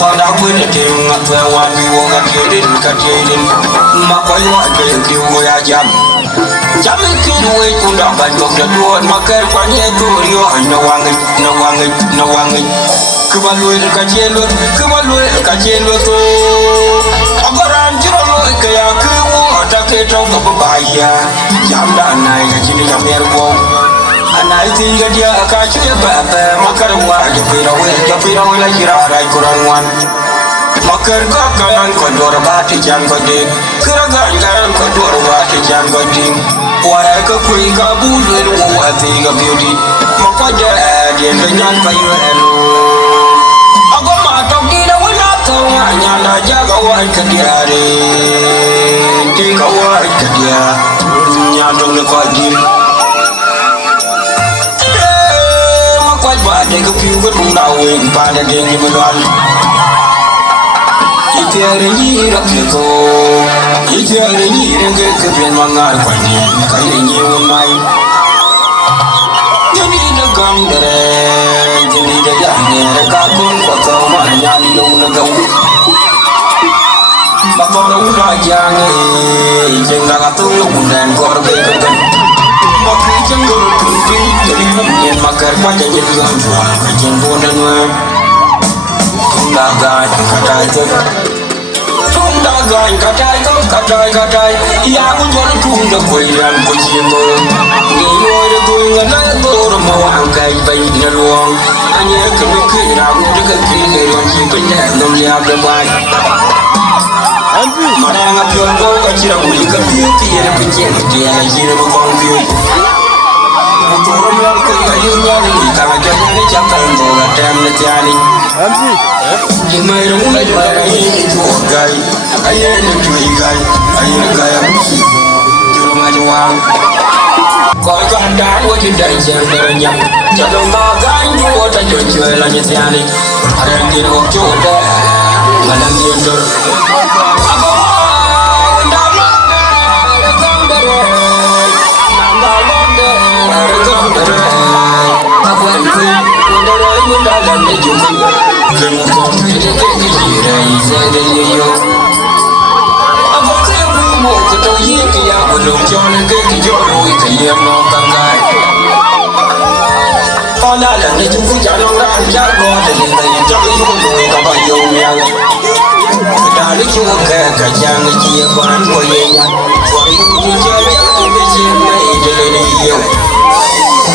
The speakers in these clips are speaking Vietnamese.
thọ đã quên để tìm ngặt về hoàn vì uống ngặt cái đến mà quay ngoại về kêu người ai chăm chăm khi đuôi cũng đã bận một trận luôn mà cái quan hệ tôi đi hỏi nó hoàng nghịch cứ bao lui cả trên luôn tôi ông có ran chứ đâu lôi cái cứ mua ta cái trong cái bài ya chăm đàn này cái chuyện làm em không anh ấy thì cái dia cái chuyện bè mà cái đâu qua cho phi đâu là chỉ ra đây Quran ngoan mà cái có cái còn đồ ba thì chẳng có đi cứ ra cái còn đồ ba thì chẳng có đi qua cái quỷ cái bu lên qua thì cái beauty mà có để điện cái nhăn cái aku matok di daun atau hanya aja kawan ke dia di kawan ke dia nyadong lekor di makwat badai ke piu ke tungdawin pada dengi beluan itiare ni rakiko itiare ni renge ke pian mangar kwani kai ni umai jadi degang dere jadi degane kakun kau mana nyali dong negau, bakal udah jangan, jangan katu dan korban kekan, bakal jenggur kunci jadi mungkin makar pada jenggur jual jenggur dan tundagan katai, ia pun jual tunda kuiran kucingmu, nioi dekui nganai bor mau angkai bayi neruang. Hanya kemungkinan aku dekat kiri orang simpan dan melihat depan. Mana yang apion kau kacir aku juga putih ada pencet dia lagi nak berkonflik. Untuk orang yang kayunya ni kalau jangan ni cakap kau kadang letiani. Jemai rumah pada ini tuh gay, ayah ni cuy gay, ayah gaya musuh, jurung aja wang. Kau kan dah wajib dari jam ternyam. Jangan makan dua tak jual lagi tiani. Ada yang dia nak coba, ada yang dia dur. Aku undang datang berai, nambah berai. Aku undang dan juga. Kemudian kita kira saya yo. Aku mau ketemu dia belum jalan ke jauh ke yang mau kangai. Ona là người Trung Quốc trả lòng đã trả go để lên đây cho cái những người ta bao nhiêu nhau đã đi chung cái cả cha người chia con của mình rồi những chơi những cái chuyện này để lên đi yêu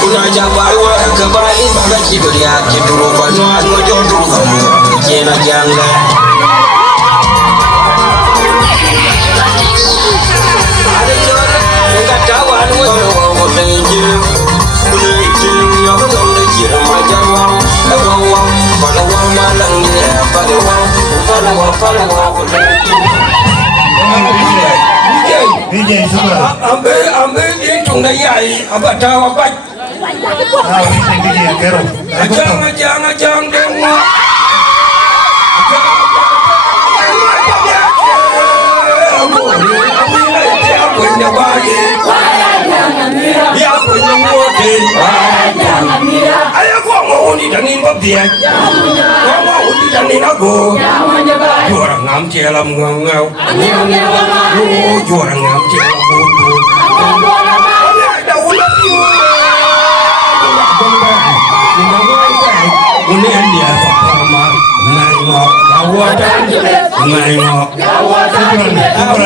kuna cha bài qua cái bài mà cái chỉ được ya chỉ được con nó cho được không chỉ là giang lên ada chơi người ta trả quan của một tình yêu DJ semua. Ambil dia cung dayai, abah tahu apa? Tahu ini DJ kero. Jangan dengok. Ya punya model. Ayah gua mau didanin babian. Gua mau didanin aku. Juara ngamci alam ngau. Juara ngamci alam bodoh. Ada ulat you. Ini dia pertama. Nengok. Nengok.